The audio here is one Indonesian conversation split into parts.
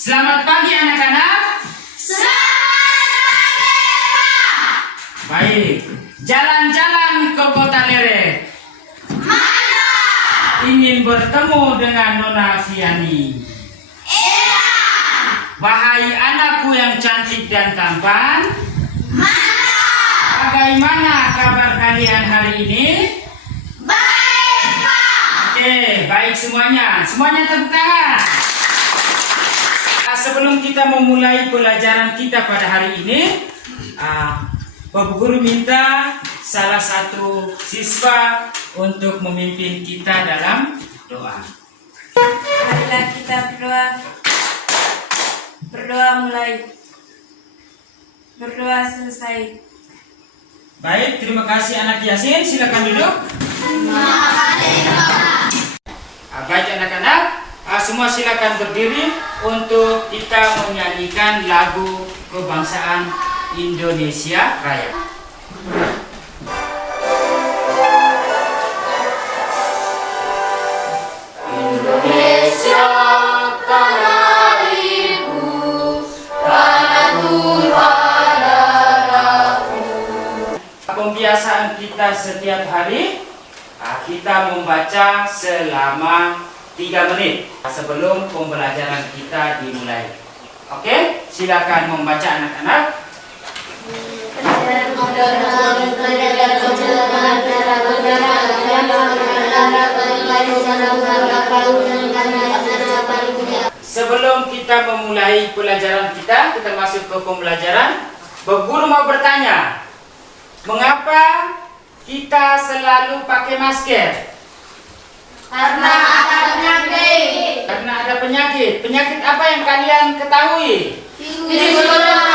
Selamat pagi anak-anak. Selamat pagi, Pak. Baik, jalan-jalan ke Kota Lere. Mana? Ingin bertemu dengan Nona Fiani. Iya. Wahai anakku yang cantik dan tampan, Mana? bagaimana kabar kalian hari ini? Baik, Pak. Oke, baik semuanya. Semuanya tepuk tangan. Sebelum kita memulai pelajaran kita pada hari ini, Bapak Guru minta salah satu siswa untuk memimpin kita dalam doa. Marilah kita berdoa. Berdoa mulai. Berdoa selesai. Baik, terima kasih anak Yasin. Silakan duduk. Baik anak-anak, semua silakan berdiri untuk kita menyanyikan lagu kebangsaan Indonesia Raya. Indonesia tanah ibu, tanah Tuhan darahku. Pembiasaan kita setiap hari, kita membaca selama 3 menit sebelum pembelajaran kita dimulai. Oke, silakan membaca anak-anak. Sebelum kita memulai pelajaran kita masuk ke pembelajaran, Bu Guru mau bertanya, mengapa kita selalu pakai masker? Karena ada penyakit. Karena ada penyakit. Penyakit apa yang kalian ketahui? Virus corona.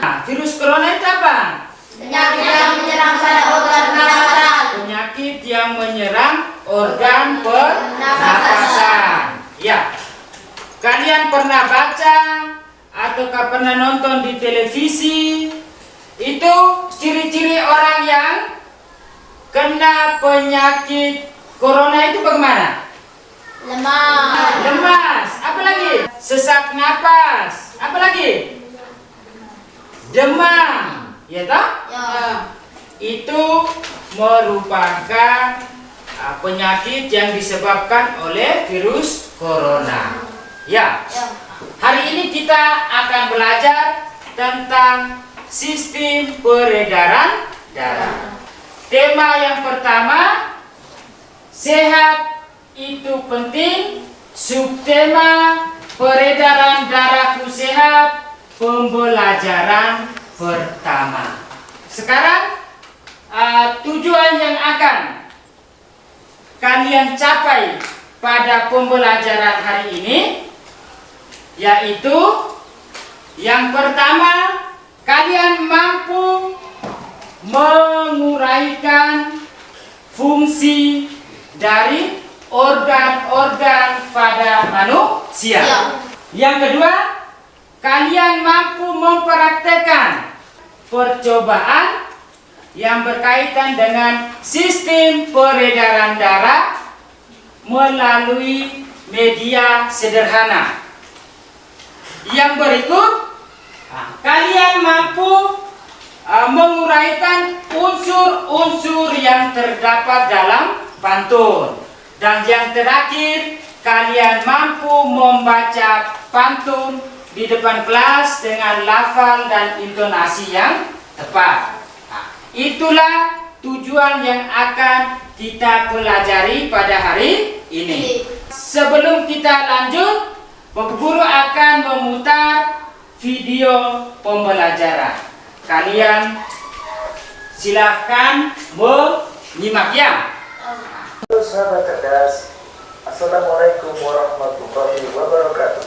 Nah, virus corona itu apa? Penyakit yang menyerang pada organ pernafasan. Penyakit yang menyerang organ pernafasan. Ya. Kalian pernah baca ataukah pernah nonton di televisi? Itu ciri-ciri orang yang kena penyakit corona itu bagaimana? Lemas. Apa lagi? Sesak napas. Apa lagi? Demam. Ya toh? Itu merupakan penyakit yang disebabkan oleh virus corona. Ya. Hari ini kita akan belajar tentang sistem peredaran darah. Tema yang pertama, sehat itu penting. Subtema, peredaran darahku sehat. Pembelajaran pertama. Sekarang tujuan yang akan kalian capai pada pembelajaran hari ini, yaitu yang pertama, kalian mampu menguraikan fungsi dari organ-organ pada manusia. Yang kedua, kalian mampu mempraktekkan percobaan yang berkaitan dengan sistem peredaran darah melalui media sederhana. Yang berikut, kalian mampu menguraikan unsur-unsur yang terdapat dalam pantun. Dan yang terakhir, kalian mampu membaca pantun di depan kelas dengan lafal dan intonasi yang tepat. Itulah tujuan yang akan kita pelajari pada hari ini. Sebelum kita lanjut, Bapak Guru akan memutar video pembelajaran. Kalian silahkan menyimak ya. Halo sahabat cerdas, Assalamualaikum warahmatullahi wabarakatuh.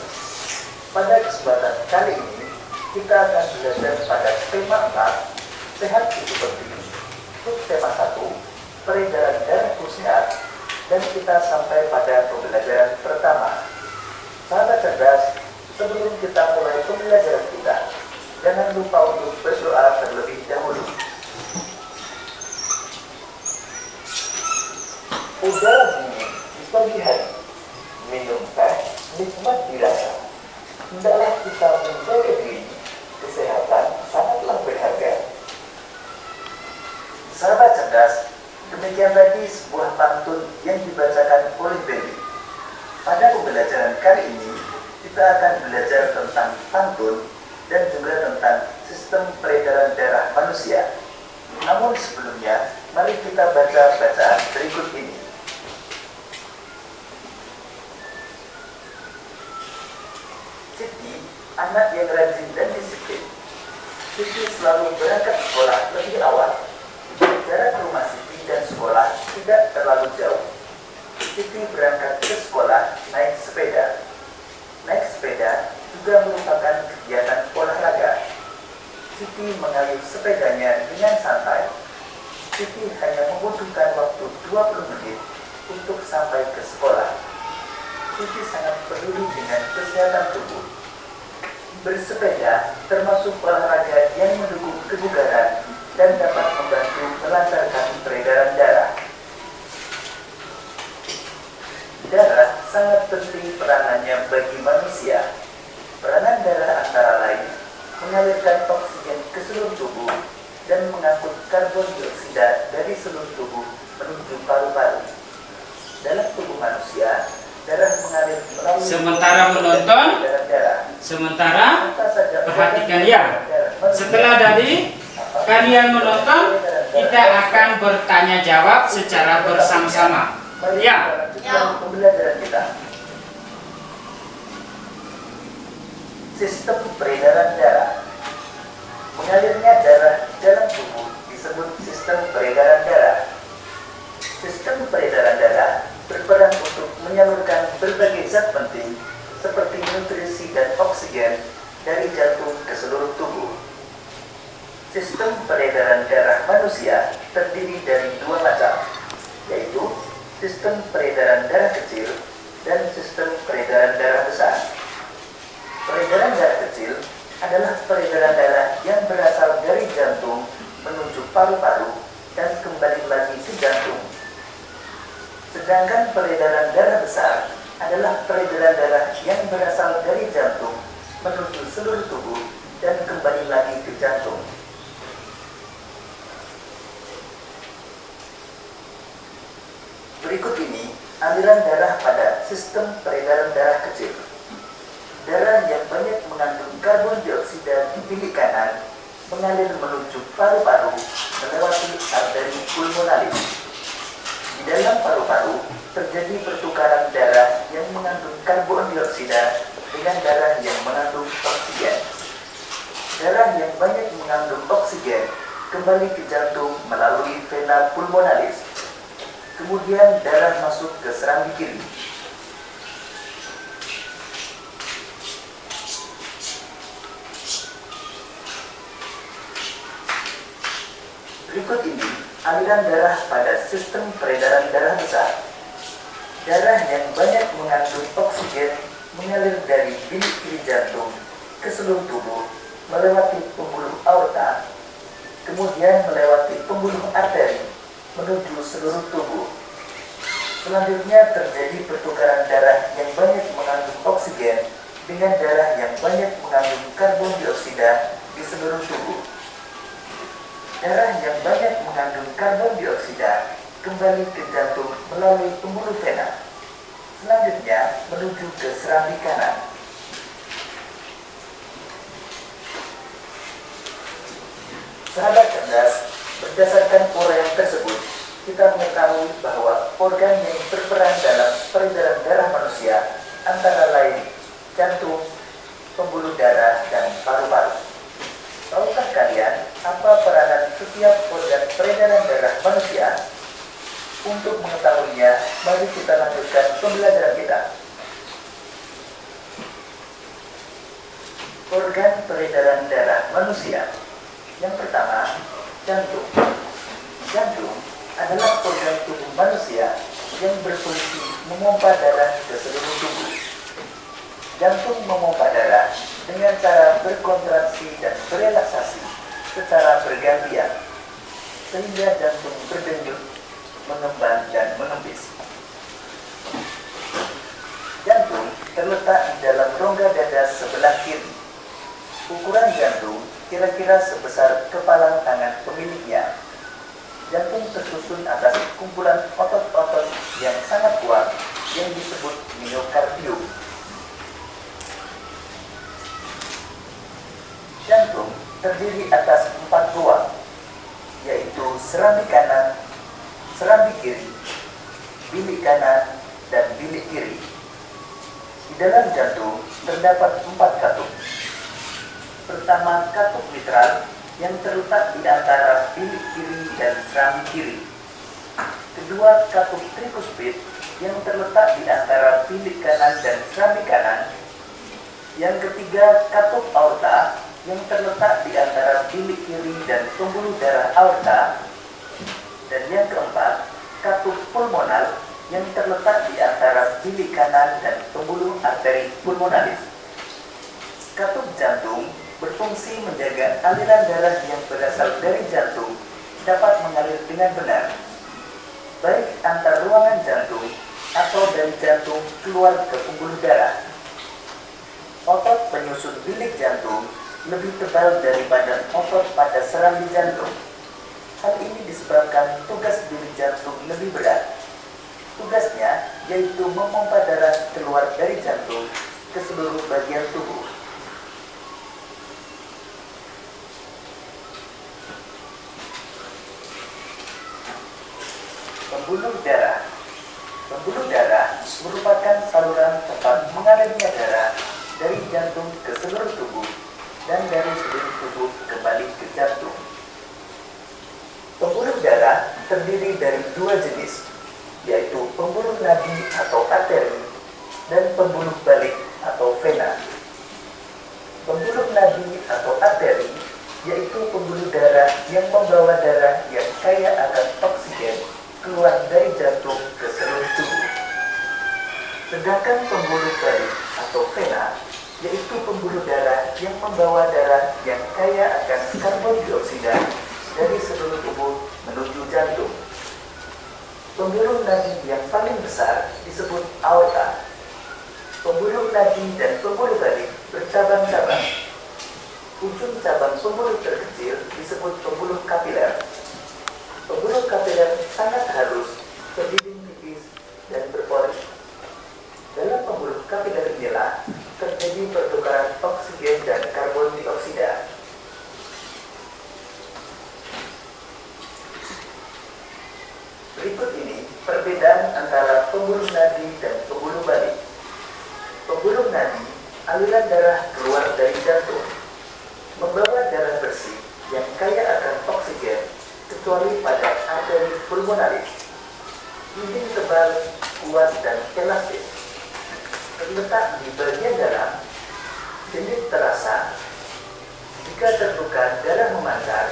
Pada kesempatan kali ini kita akan belajar pada tema 4, sehat itu penting. Untuk tema 1, peredaran darahku sehat, dan kita sampai pada pembelajaran pertama. Sahabat cerdas, sebelum kita mulai pembelajaran kita, jangan lupa untuk berdoa terlebih dahulu. Udara dingin di pagi hari, minum teh nikmat dirasa. Hendaklah kita menjaga diri, kesehatan sangatlah berharga. Sahabat cerdas, demikian tadi sebuah pantun yang dibacakan oleh Baby. Pada pembelajaran kali ini, kita akan belajar tentang pantun dan juga tentang sistem peredaran darah manusia. Namun sebelumnya, mari kita baca bacaan berikut ini. Siti, anak yang rajin dan disiplin. Siti selalu berangkat sekolah lebih awal. Jarak rumah Siti dan sekolah tidak terlalu jauh. Siti berangkat ke sekolah naik sepeda. Naik sepeda juga merupakan kegiatan olahraga. Siti mengayuh sepedanya dengan santai. Siti hanya membutuhkan waktu 20 menit untuk sampai ke sekolah. Siti sangat peduli dengan kesehatan tubuh. Bersepeda termasuk olahraga yang mendukung kebugaran dan dapat membantu melancarkan peredaran darah. Darah sangat penting peranannya bagi manusia. Peranan darah antara lain mengalirkan oksigen ke seluruh tubuh dan mengangkut karbon dioksida dari seluruh tubuh menuju paru-paru. Dalam tubuh manusia, darah mengalir melalui Sementara menonton, sementara perhatikan ya. Setelah dari kalian menonton, kita akan bertanya jawab secara bersama-sama. Ya. Pembelajaran kita. Sistem peredaran darah. Mengalirnya darah dalam tubuh disebut sistem peredaran darah. Sistem peredaran darah berperan untuk menyalurkan berbagai zat penting seperti nutrisi dan oksigen dari jantung ke seluruh tubuh. Sistem peredaran darah manusia terdiri dari dua macam, yaitu sistem peredaran darah kecil dan sistem peredaran darah besar. Peredaran darah kecil adalah peredaran darah yang berasal dari jantung menuju paru-paru dan kembali lagi ke jantung. Sedangkan peredaran darah besar adalah peredaran darah yang berasal dari jantung menuju seluruh tubuh dan kembali lagi ke jantung. Berikut ini aliran darah pada sistem peredaran darah kecil. Darah yang banyak mengandung karbon dioksida di bilik kanan mengalir menuju paru-paru melewati arteri pulmonalis. Di dalam paru-paru terjadi pertukaran darah yang mengandung karbon dioksida dengan darah yang mengandung oksigen. Darah yang banyak mengandung oksigen kembali ke jantung melalui vena pulmonalis. Kemudian darah masuk ke serambi kiri. Berikut ini aliran darah pada sistem peredaran darah besar. Darah yang banyak mengandung oksigen mengalir dari bilik kiri jantung ke seluruh tubuh melewati pembuluh aorta, kemudian melewati pembuluh arteri menuju seluruh tubuh. Selanjutnya terjadi pertukaran darah yang banyak mengandung oksigen dengan darah yang banyak mengandung karbon dioksida di seluruh tubuh. Darah yang banyak mengandung karbon dioksida kembali ke jantung melalui pembuluh vena. Selanjutnya menuju ke serambi kanan. Sahabat cerdas, berdasarkan uraian tersebut, kita mengetahui bahwa organ yang berperan dalam peredaran darah manusia antara lain jantung, pembuluh darah, dan paru-paru. Tahukah kalian apa peranan setiap organ peredaran darah manusia? Untuk mengetahuinya, mari kita lanjutkan pembelajaran kita. Organ peredaran darah manusia. Yang pertama, jantung. Jantung adalah organ tubuh manusia yang berfungsi memompa darah ke seluruh tubuh. Jantung memompa darah dengan cara berkontraksi dan berelaksasi secara bergantian, sehingga jantung berdenyut, mengembang, dan mengembis. Jantung terletak di dalam rongga dada sebelah kiri. Ukuran jantung kira-kira sebesar kepala tangan pemiliknya. Jantung tersusun atas kumpulan otot-otot yang sangat kuat yang disebut miokardium. Jantung terdiri atas 4 ruang, yaitu serambi kanan, serambi kiri, bilik kanan, dan bilik kiri. Di dalam jantung terdapat 4 katup. Pertama, katup mitral yang terletak di antara bilik kiri dan serambi kiri. Kedua, katup trikuspid yang terletak di antara bilik kanan dan serambi kanan. Yang ketiga, katup aorta yang terletak di antara bilik kiri dan pembuluh darah aorta. Dan yang keempat, katup pulmonal yang terletak di antara bilik kanan dan pembuluh arteri pulmonalis. Katup jantung berfungsi menjaga aliran darah yang berasal dari jantung dapat mengalir dengan benar, baik antar ruangan jantung atau dari jantung keluar ke pembuluh darah. Otot penyusun bilik jantung lebih tebal daripada otot pada serambi jantung. Hal ini disebabkan tugas bilik jantung lebih berat. Tugasnya yaitu memompa darah keluar dari jantung ke seluruh bagian tubuh. Pembuluh darah. Pembuluh darah merupakan saluran tempat mengalirnya darah dari jantung ke seluruh tubuh dan dari seluruh tubuh kembali ke jantung. Pembuluh darah terdiri dari 2 jenis, yaitu pembuluh nadi atau arteri dan pembuluh balik atau vena. Pembuluh nadi atau arteri yaitu pembuluh darah yang membawa darah yang kaya akan oksigen keluar dari jantung ke seluruh tubuh. Sedangkan pembuluh balik atau vena yaitu pembuluh darah yang membawa darah yang kaya akan karbon dioksida dari seluruh tubuh menuju jantung. Pembuluh nadi yang paling besar disebut aorta. Pembuluh nadi dan pembuluh balik bercabang-cabang. Ujung cabang pembuluh terkecil disebut pembuluh kapiler. Pembuluh kapiler sangat halus, berdinding tipis, dan berpori. Dalam pembuluh kapiler inilah terjadi pertukaran oksigen dan karbon dioksida. Berikut ini perbedaan antara pembuluh nadi dan pembuluh balik. Pembuluh nadi, aliran darah keluar dari jantung, membawa darah bersih yang kaya akan oksigen kecuali pada arteri pulmonalis. Dinding tebal, kuat, dan elastis. Terletak di bagian dalam, jenis terasa. Jika terluka, darah memancar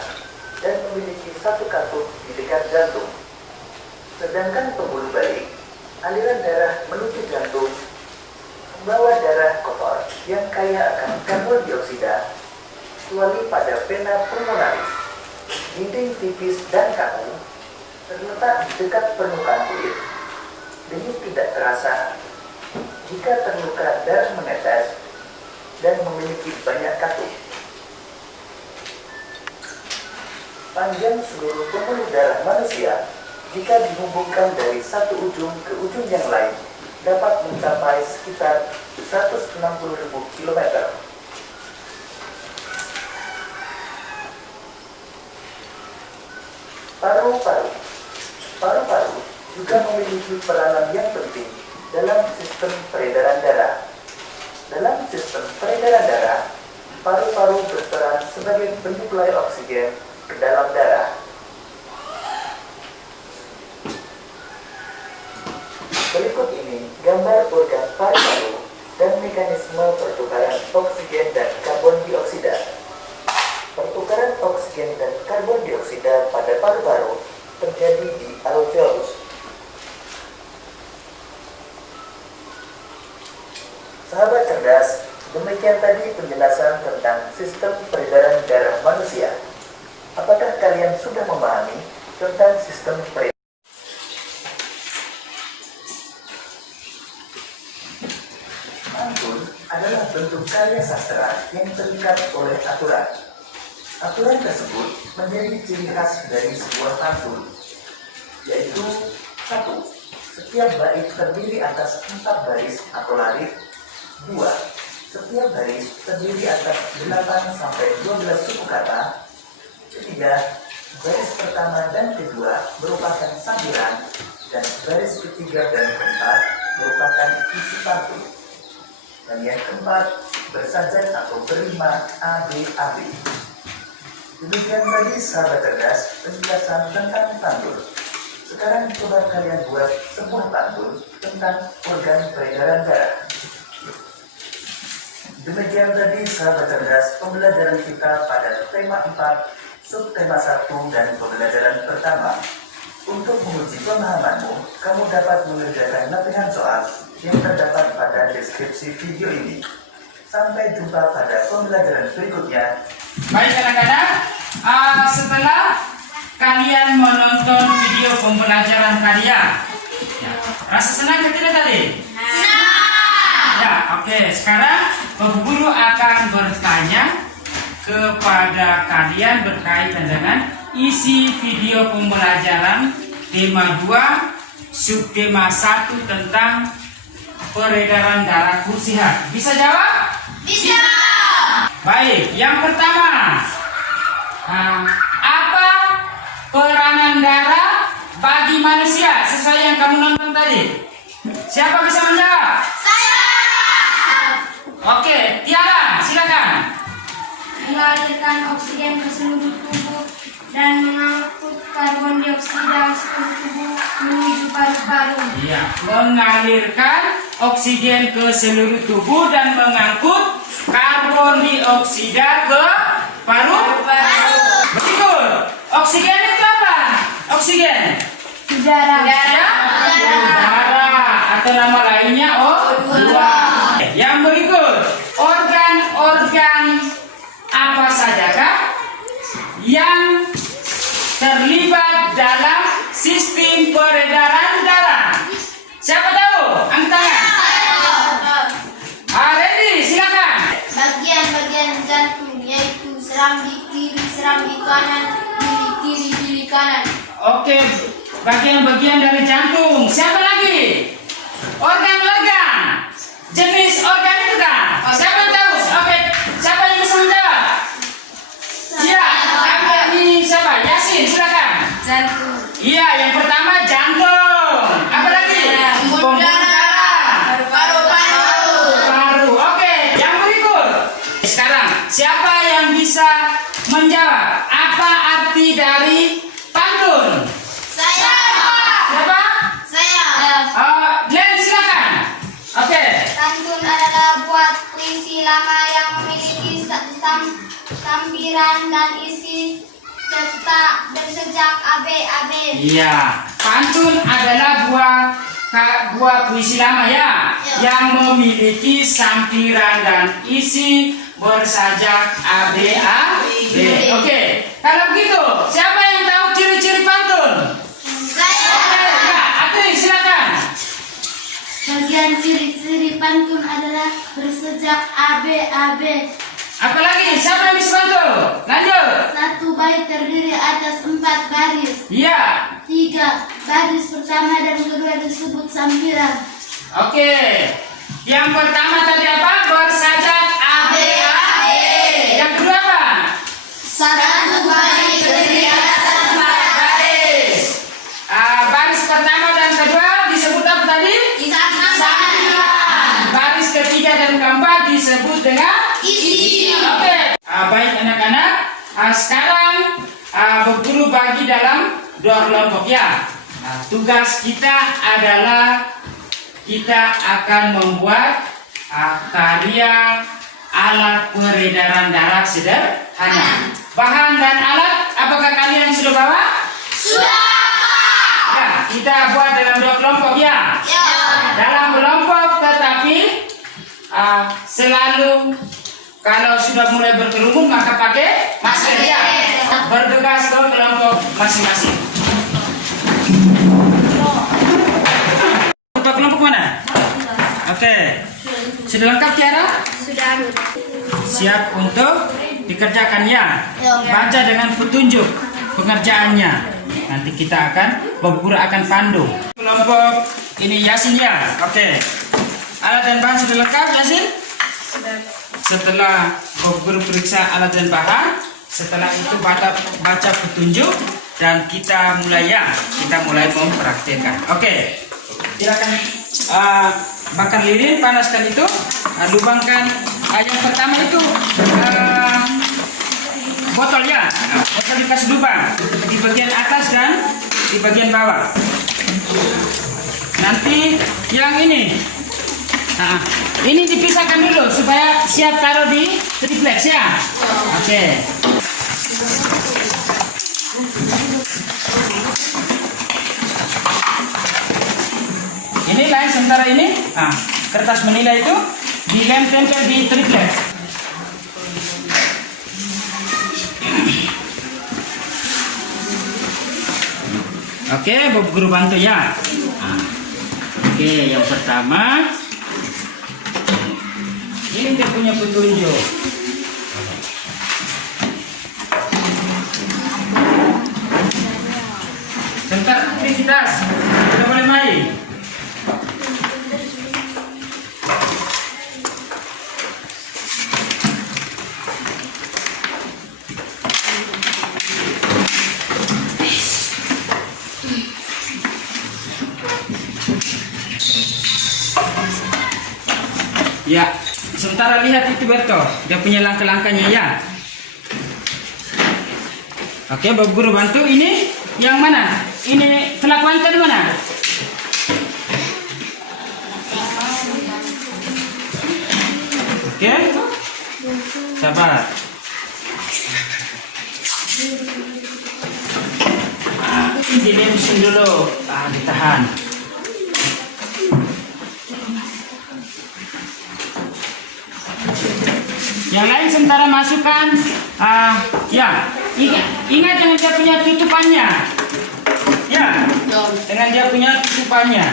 dan memiliki 1 katup di dekat jantung. Sedangkan pembuluh balik, aliran darah menuju jantung, membawa darah kotor yang kaya akan karbon dioksida, kecuali pada vena pulmonalis. Dinding tipis dan kaku, terletak di dekat permukaan kulit. Denyut tidak terasa. Jika terluka, darah menetes dan memiliki banyak katup. Panjang seluruh pembuluh darah manusia jika dihubungkan dari satu ujung ke ujung yang lain dapat mencapai sekitar 160.000 km. Paru-paru. Paru-paru juga memiliki peranan yang penting dalam sistem peredaran darah. Dalam paru-paru berperan sebagai penyuplai oksigen ke dalam darah. Berikut ini gambar organ paru-paru dan mekanisme pertukaran oksigen dan karbon dioksida. Pertukaran oksigen dan karbon dioksida pada paru-paru terjadi di alveolus. Sahabat cerdas, demikian tadi penjelasan tentang sistem peredaran darah manusia. Apakah kalian sudah memahami tentang sistem peredaran? Pantun adalah bentuk karya sastra yang terikat oleh aturan. Aturan tersebut menjadi ciri khas dari sebuah pantun, yaitu 1. Setiap bait terdiri atas 4 baris atau larik. 2. Setiap baris terdiri atas 8 sampai 12 suku kata. 3. Baris pertama dan kedua merupakan sambiran, dan baris ketiga dan keempat merupakan isi pantun. Dan yang keempat bersajat atau berima ABAB. Demikian tadi sahabat cerdas penjelasan tentang pantun. Sekarang coba kalian buat sebuah pantun tentang organ peredaran darah. Demikian tadi sahabat cerdas pembelajaran kita pada tema 4, subtema 1 dan pembelajaran pertama. Untuk menguji pemahamanmu, kamu dapat mengerjakan latihan soal yang terdapat pada deskripsi video ini. Sampai jumpa pada pembelajaran berikutnya. Baik anak-anak, setelah kalian menonton video pembelajaran kalian, ya, rasa senang ke tidak tadi? Ya, oke. Sekarang Bapak Guru akan bertanya kepada kalian berkaitan dengan isi video pembelajaran tema 2, subtema 1 tentang peredaran darah kursihan. Bisa jawab? Bisa. Baik, yang pertama, apa peranan darah bagi manusia sesuai yang kamu nonton tadi? Siapa bisa menjawab? Saya. Oke, Tiara, silakan. Mengalirkan oksigen ke seluruh tubuh dan mengangkut karbon dioksida seluruh tubuh menuju paru-paru. Iya, mengalirkan oksigen ke seluruh tubuh dan mengangkut karbon dioksida ke paru-paru. Betul. Oksigen itu apa? Oksigen. Udara. Udara atau nama lainnya O2. Yang berikut, organ-organ apa sajakah yang terlibat dalam sistem peredaran darah? Siapa tahu? Angkat tangan. Ready, silakan. Bagian-bagian jantung yaitu serambi kiri, serambi kanan, gili kiri, gili kanan. Oke, bagian-bagian dari jantung. Siapa lagi? Organ-organ. Jenis organ itu kan? Siapa yang tahu? Oke, siapa yang bisa menjawab? Iya, ini siapa? Yasin, silakan. Jantung. Iya, yang pertama jantung. Apa lagi? Pembuluh darah. Paru. Oke, yang berikut. Sekarang, siapa yang bisa menjawab apa arti dari pantun? Saya. Siapa? Saya. Glenn, silakan. Oke. Pantun adalah buat puisi lama yang memiliki sambiran dan isi serta bersejak AB. Iya, pantun adalah buah puisi lama ya, yang memiliki sampiran dan isi bersajak ABAB. Oke, kalau begitu, siapa yang tahu ciri-ciri pantun? Saya. Oke, ya, Atri silakan. Bagian ciri-ciri pantun adalah bersejak AB. Apalagi, siapa yang bisa bantu? Lanjut. Satu bait terdiri atas 4 baris. Iya. 3 baris pertama dan kedua disebut sampiran. Oke. Yang pertama tadi apa? Bersajak ABAB. Yang kedua apa? Satu baris terdiri atas 4 Baris. Baris pertama dan kedua disebut apa tadi? sampiran. Baris ketiga dan keempat disebut dengan Isi. Oke, Sekarang berguru bagi dalam 2 kelompok ya. Tugas kita adalah kita akan membuat karya alat peredaran darah sederhana. Bahan dan alat, apakah kalian sudah bawa? Sudah. Ya, kita buat dalam 2 kelompok ya. Dalam kelompok, tetapi selalu kalau sudah mulai berkerumun maka pakai masker ya. Bergegas ke kelompok masing-masing. Kelompok mana? Oke. Sudah lengkap Tiara? Sudah. Siap untuk dikerjakan ya. Baca dengan petunjuk pengerjaannya. Nanti kita akan, Bapak Guru akan pandu. Kelompok ini Yasin ya. Oke. Alat dan bahan sudah lengkap Yasin? Sudah. Setelah Bapak Guru periksa alat dan bahan, setelah itu baca petunjuk dan kita mulai ya. Kita mulai mempraktekkan. Oke. Silakan bakar lilin, panaskan itu, lubangkan. Yang pertama itu botol ya, botol dikasih lubang di bagian atas dan di bagian bawah. Nanti yang ini, ini dipisahkan dulu supaya siap taruh di triplex ya. Oke. Ini lain sementara ini, kertas menilai itu dilem tempel di triplex. Oke, Bapak Guru bantu ya. Oke, yang pertama ini dia punya petunjuk. Sebentar aktivitas, sudah boleh main. Ya, sementara lihat itu Berto, dia punya langkah-langkahnya ya. Oke, Bapak Guru bantu. Ini yang mana? Ini pelakuan tadi mana? Oke, sabar. Dilemsin dulu, ditahan. Yang lain sementara masukkan, ya, ingat dengan dia punya tutupannya, ya, dengan dia punya tutupannya.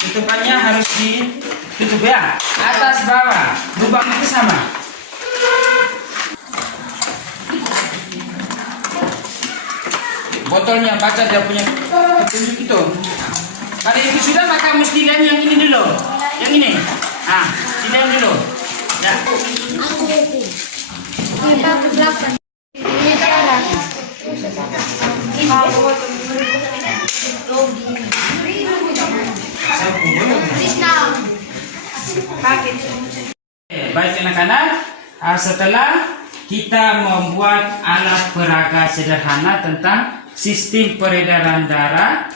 Tutupannya harus ditutup ya, atas bawah, lubang itu sama. Botolnya baca dia punya petunjuk itu. Kalau itu sudah maka mesti lem yang ini dulu, yang ini, dilem dulu. Ya. Baik anak-anak, setelah kita membuat alat peraga sederhana tentang sistem peredaran darah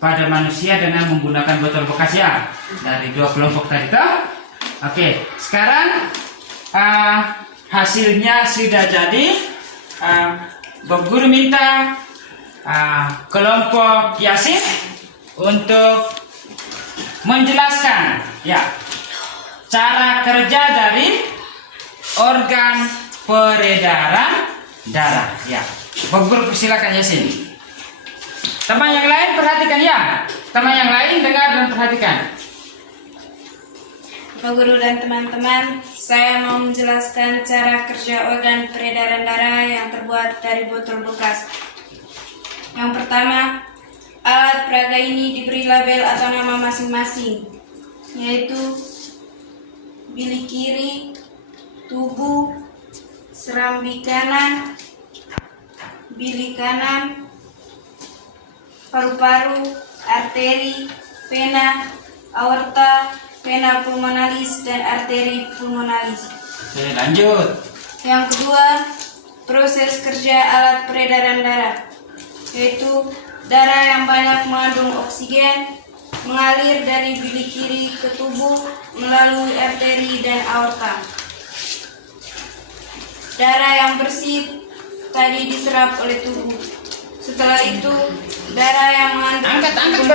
pada manusia dengan menggunakan botol bekas ya, dari 2 kelompok tadi toh. Oke, sekarang hasilnya sudah jadi. Bapak Guru minta kelompok Yasin untuk menjelaskan ya cara kerja dari organ peredaran darah ya. Bapak Guru persilakan Yasin. Teman yang lain perhatikan ya. Teman yang lain dengar dan perhatikan. Bapak Guru dan teman-teman, saya mau menjelaskan cara kerja organ peredaran darah yang terbuat dari botol bekas. Yang pertama, alat peraga ini diberi label atau nama masing-masing, yaitu bilik kiri, tubuh, serambi kanan, bilik kanan, paru-paru, arteri, vena, aorta, vena pulmonalis, dan arteri pulmonalis. Oke, lanjut. Yang kedua, proses kerja alat peredaran darah, yaitu darah yang banyak mengandung oksigen mengalir dari bilik kiri ke tubuh melalui arteri dan aorta. Darah yang bersih tadi diserap oleh tubuh. Setelah itu, darah yang mengandung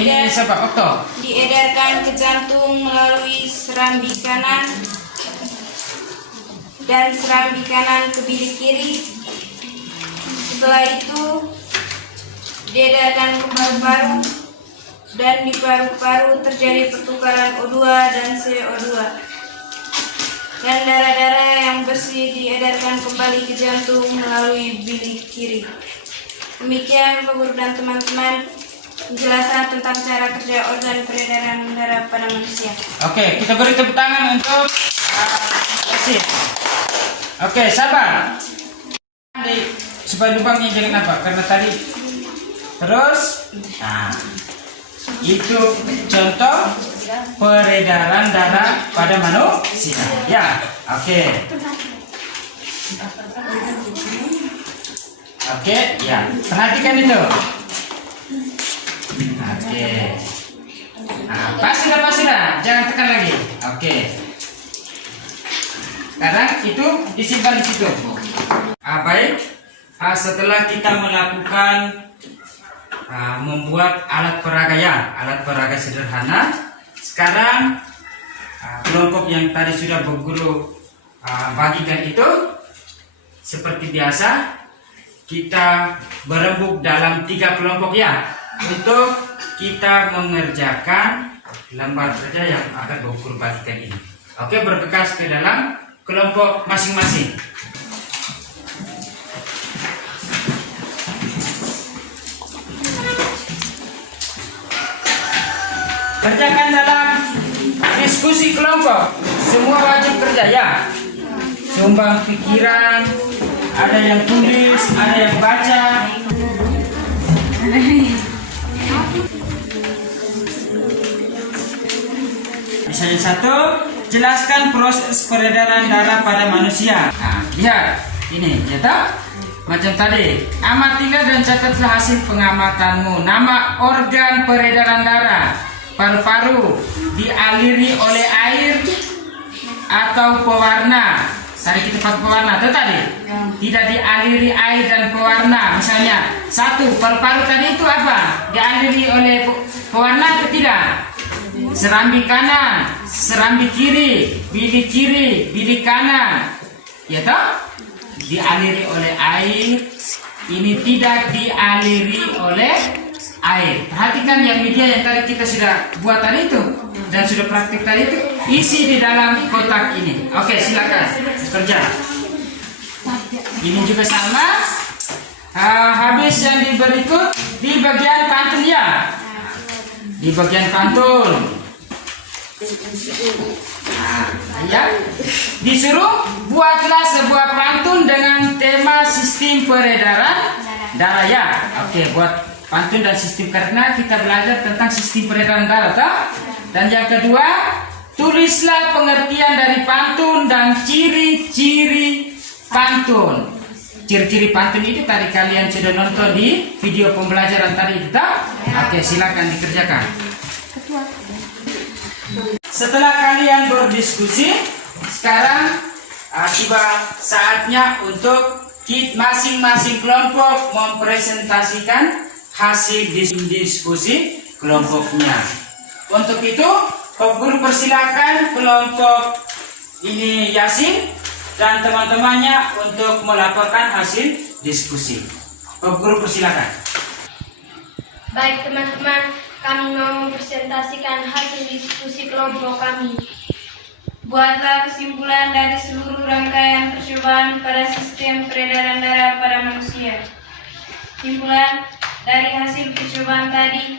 Ini siapa? Okto. diedarkan ke jantung melalui serambi kanan dan serambi kanan ke bilik kiri. Setelah itu, diedarkan ke paru-paru, dan di paru-paru terjadi pertukaran O2 dan CO2. Dan darah-darah yang bersih diedarkan kembali ke jantung melalui bilik kiri. Demikian Bapak Guru dan teman-teman penjelasan tentang cara kerja organ peredaran darah pada manusia. Oke, kita beri tepuk tangan untuk Yasin. Oke, sabar. Supaya lubangnya jangan apa? Karena tadi terus. Nah, itu contoh peredaran darah pada manusia. Ya, oke. Oke, ya. Perhatikan itu. Oke. Nah, pas sudah. Jangan tekan lagi. Oke. Sekarang itu disimpan di situ. Baik. Setelah kita melakukan membuat alat peraga sederhana, sekarang kelompok yang tadi sudah Bu Guru bagikan itu seperti biasa kita berembuk dalam 3 kelompok ya, untuk kita mengerjakan lembar kerja yang akan Bu Guru bagikan ini. Oke, bergegas ke dalam kelompok masing-masing. Kerjakan dalam diskusi kelompok. Semua wajib kerja ya. Sumbang pikiran, ada yang tulis, ada yang baca. Misalnya 1, jelaskan proses peredaran darah pada manusia. Nah, lihat ini, ya toh? Macam tadi, amatilah dan catatlah hasil pengamatanmu. Nama organ peredaran darah: paru-paru, dialiri oleh air atau pewarna. Tadi kita pakai pewarna, itu tadi tidak dialiri air dan pewarna. Misalnya 1, paru-paru tadi itu apa? Dialiri oleh pewarna atau tidak? Serambi kanan, serambi kiri, bilik kanan, ya toh? Dialiri oleh air. Ini tidak dialiri oleh air. Perhatikan yang media yang tadi kita sudah buat tadi itu dan sudah praktik tadi itu, isi di dalam kotak ini. Oke, silakan kerja. Ini juga sama. Habis yang di berikut di bagian pantun ya. Di bagian pantun. Ya, disuruh buatlah sebuah pantun dengan tema sistem peredaran darah ya. Oke, buat pantun dan sistem, karena kita belajar tentang sistem peredaran darah toh? Dan yang kedua, tulislah pengertian dari pantun dan ciri-ciri pantun. Ciri-ciri pantun itu tadi kalian sudah nonton di video pembelajaran tadi itu toh? Oke, silakan dikerjakan. Setelah kalian berdiskusi, sekarang tiba saatnya untuk masing-masing kelompok mempresentasikan hasil diskusi kelompoknya. Untuk itu, Pak Guru persilakan kelompok ini Yasin dan teman-temannya untuk melaporkan hasil diskusi. Pak Guru persilakan. Baik teman-teman, kami mau mempresentasikan hasil diskusi kelompok kami. Buatlah kesimpulan dari seluruh rangkaian percobaan pada sistem peredaran darah pada manusia. Kesimpulan dari hasil percobaan tadi,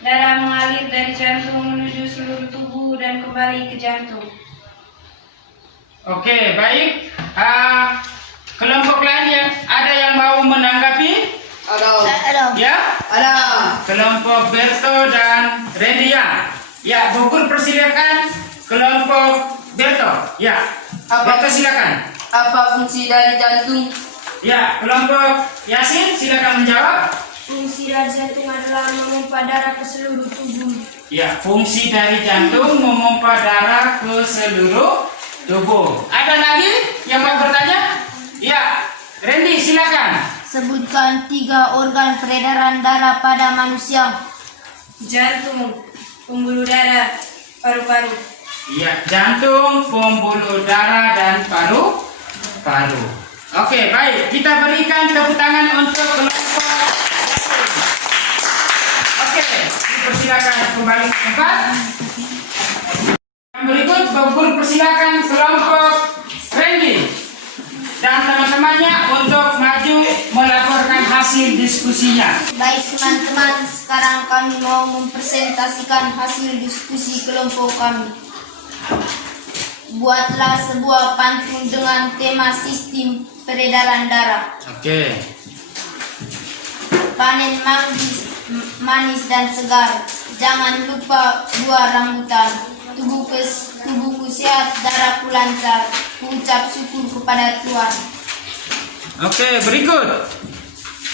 darah mengalir dari jantung menuju seluruh tubuh dan kembali ke jantung. Oke, baik. Kelompok lain yang ada yang mau menanggapi? Ada. Ya? Ada. Kelompok Berto dan Randy ya. Ya, Bu Guru persilakan kelompok Berto. Ya. Berto silakan. Apa fungsi dari jantung? Ya, kelompok Yasin silakan menjawab. Fungsi dari jantung adalah memompa darah ke seluruh tubuh. Ya, fungsi dari jantung memompa darah ke seluruh tubuh. Ada lagi yang mau bertanya? Ya, Randy silakan. Sebutkan 3 organ peredaran darah pada manusia. Jantung, pembuluh darah, paru-paru. Ya, jantung, pembuluh darah dan paru-paru. Oke, baik. Kita berikan tepuk tangan untuk kelompok Yasin. Oke, dipersilakan kembali ke tempat. Yang berikut, Guru persilakan kelompok Randy dan teman-temannya untuk maju melaporkan hasil diskusinya. Baik teman-teman, sekarang kami mau mempresentasikan hasil diskusi kelompok kami. Buatlah sebuah pantun dengan tema sistem peredaran darah. Oke. Panen manis dan segar. Jangan lupa buah rambutan. Tubuhku sehat, darahku lancar. Ucap syukur kepada Tuhan. Oke, berikut.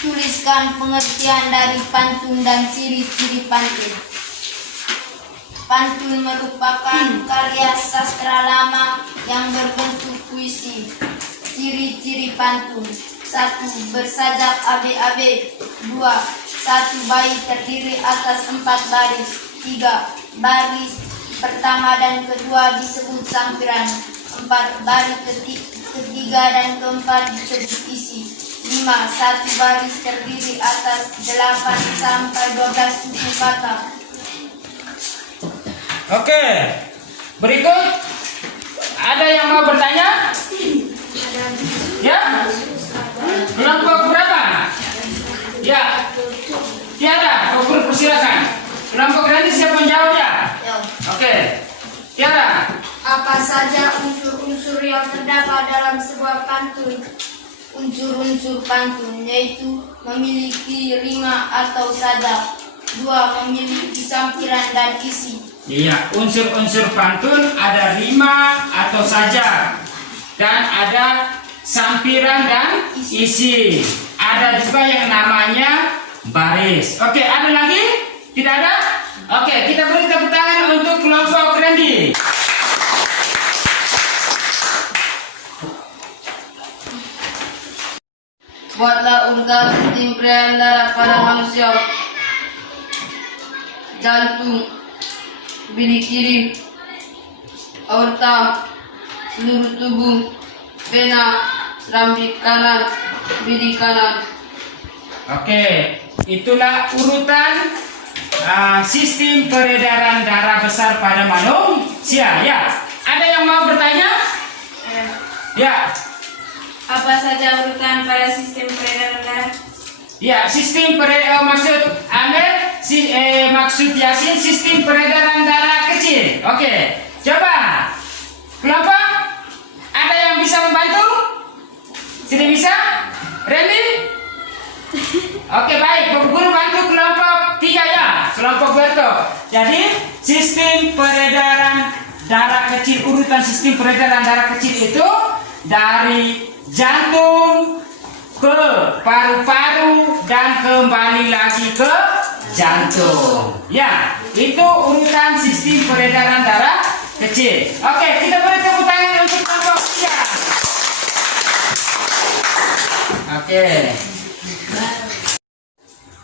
Tuliskan pengertian dari pantun dan ciri-ciri pantun. Pantun merupakan karya sastra lama yang berbentuk puisi. Ciri-ciri pantun: 1. Bersajak AB-AB. 2. 1 bait terdiri atas 4 baris. 3. Baris pertama dan kedua disebut sampiran. 4. Baris ketiga dan keempat disebut isi. 5. 1 baris terdiri atas 8 sampai 12 suku kata. Oke. Berikut. Ada yang mau bertanya? Ya? Kelompok berapa? Ya. Tiada. Guru persilakan. Kelompok Randy siapa yang jawab ya? Oke. Tiada. Apa saja unsur-unsur yang terdapat dalam sebuah pantun? Unsur-unsur pantun yaitu memiliki rima atau sajak. 2. Memiliki sampiran dan isi. Iya, unsur-unsur pantun ada rima atau sajak dan ada sampiran dan isi. Ada juga yang namanya baris. Oke, ada lagi? Tidak ada? Oke, kita beri tepuk tangan untuk kelompok Randy. Buatlah organ sistem peredaran darah pada manusia. Jantung, bilik kiri, aorta, seluruh tubuh, vena, serambi kanan, bilik kanan. Oke, itulah urutan sistem peredaran darah besar pada manusia. Ya, ada yang mau bertanya? Ya. Apa saja urutan pada sistem peredaran darah? Ya, sistem maksud Amir, maksud Yasin sistem peredaran darah kecil. Oke, coba kelompok ada yang bisa membantu? Sudah bisa? Randy? Oke, baik. Guru bantu kelompok 3 ya, kelompok Berto. Jadi sistem peredaran darah kecil, urutan sistem peredaran darah kecil itu dari jantung ke paru-paru dan kembali lagi ke jantung. Ya, itu urutan sistem peredaran darah kecil. Oke, kita beri tepuk tangan untuk kelompok 3. Oke.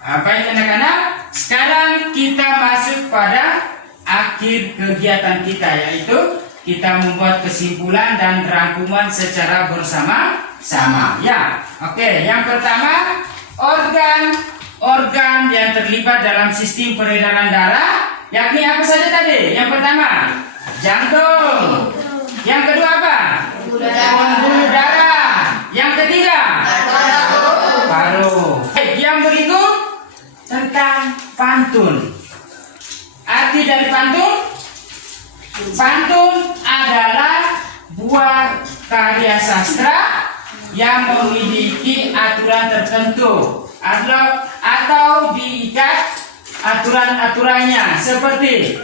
Baik anak-anak, sekarang kita masuk pada akhir kegiatan kita, yaitu kita membuat kesimpulan dan rangkuman secara bersama-sama. Ya, oke. Yang pertama, organ yang terlibat dalam sistem peredaran darah, yakni apa saja tadi? Yang pertama, jantung. Yang kedua apa? Pembuluh darah. Yang ketiga, paru. Yang berikut tentang pantun. Arti dari pantun? Pantun adalah buah karya sastra yang memiliki aturan tertentu atau diikat aturan-aturannya, seperti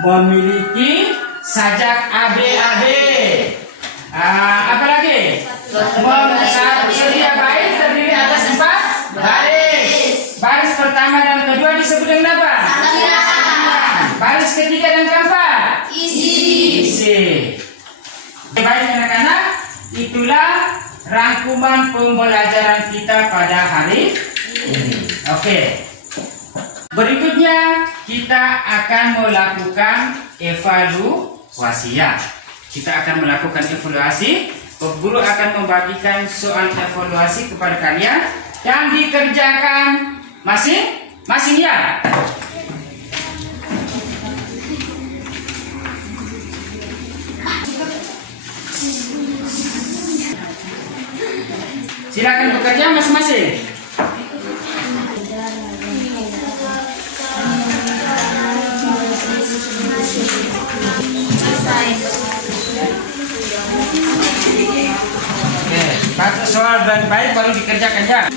memiliki sajak AB-AB. Apa lagi? Baik anak-anak, itulah rangkuman pembelajaran kita pada hari ini. Oke. Berikutnya kita akan melakukan evaluasi ya. Kita akan melakukan evaluasi. Guru akan membagikan soal evaluasi kepada kalian yang dikerjakan masing-masing ya. Silakan bekerja masing-masing. Oke, baca soal baik-baik baru dikerjakan ya.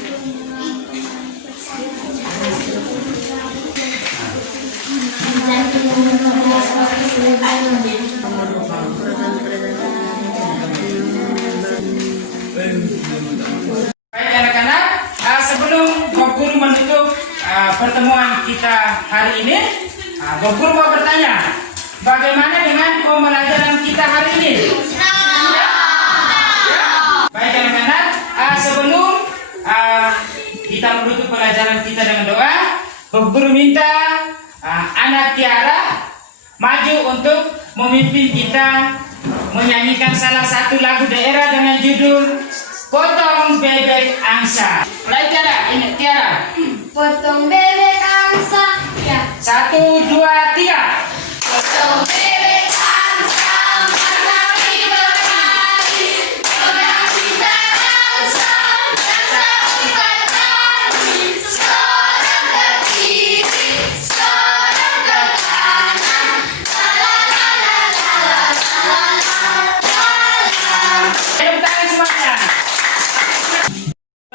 Baik anak-anak, sebelum Bapak Guru menutup pertemuan kita hari ini, Bapak Guru mau bertanya, bagaimana dengan pembelajaran kita hari ini? Baik anak-anak, sebelum kita menutup pelajaran kita dengan doa, Bapak Guru minta anak Tiara maju untuk memimpin kita menyanyikan salah satu lagu daerah dengan judul Potong Bebek Angsa. Mulai Tiara. Potong bebek angsa, ya. 1, 2, 3. Potong bebek angsa, matahari berlari, pegang cinta angsa, rasa empat hari, seorang ke kiri, seorang ke kanan, la la la la la la la la. Tepuk tangan semuanya.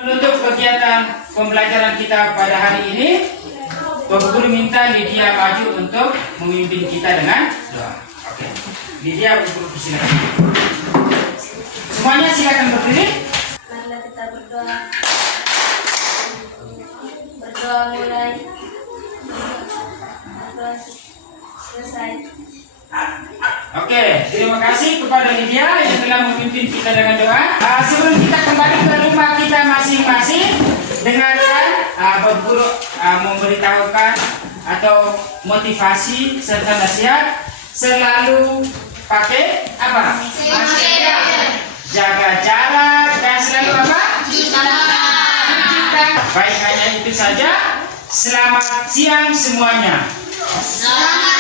Menutup kegiatan pembelajaran kita pada hari ini, Bapak Guru minta Lydia maju untuk memimpin kita dengan doa. Oke. Lydia, Bapak Guru silakan. Semuanya silakan berdiri. Marilah kita berdoa. Berdoa mulai. Berdoa selesai. Oke, terima kasih kepada Lydia yang telah memimpin kita dengan doa. Sebelum kita kembali ke rumah kita masing-masing, dengarkan Bapak Guru memberitahukan atau motivasi serta nasihat. Selalu pakai apa? Masker. Jaga jarak dan selalu apa? Baik, hanya itu saja. Selamat siang semuanya. Selamat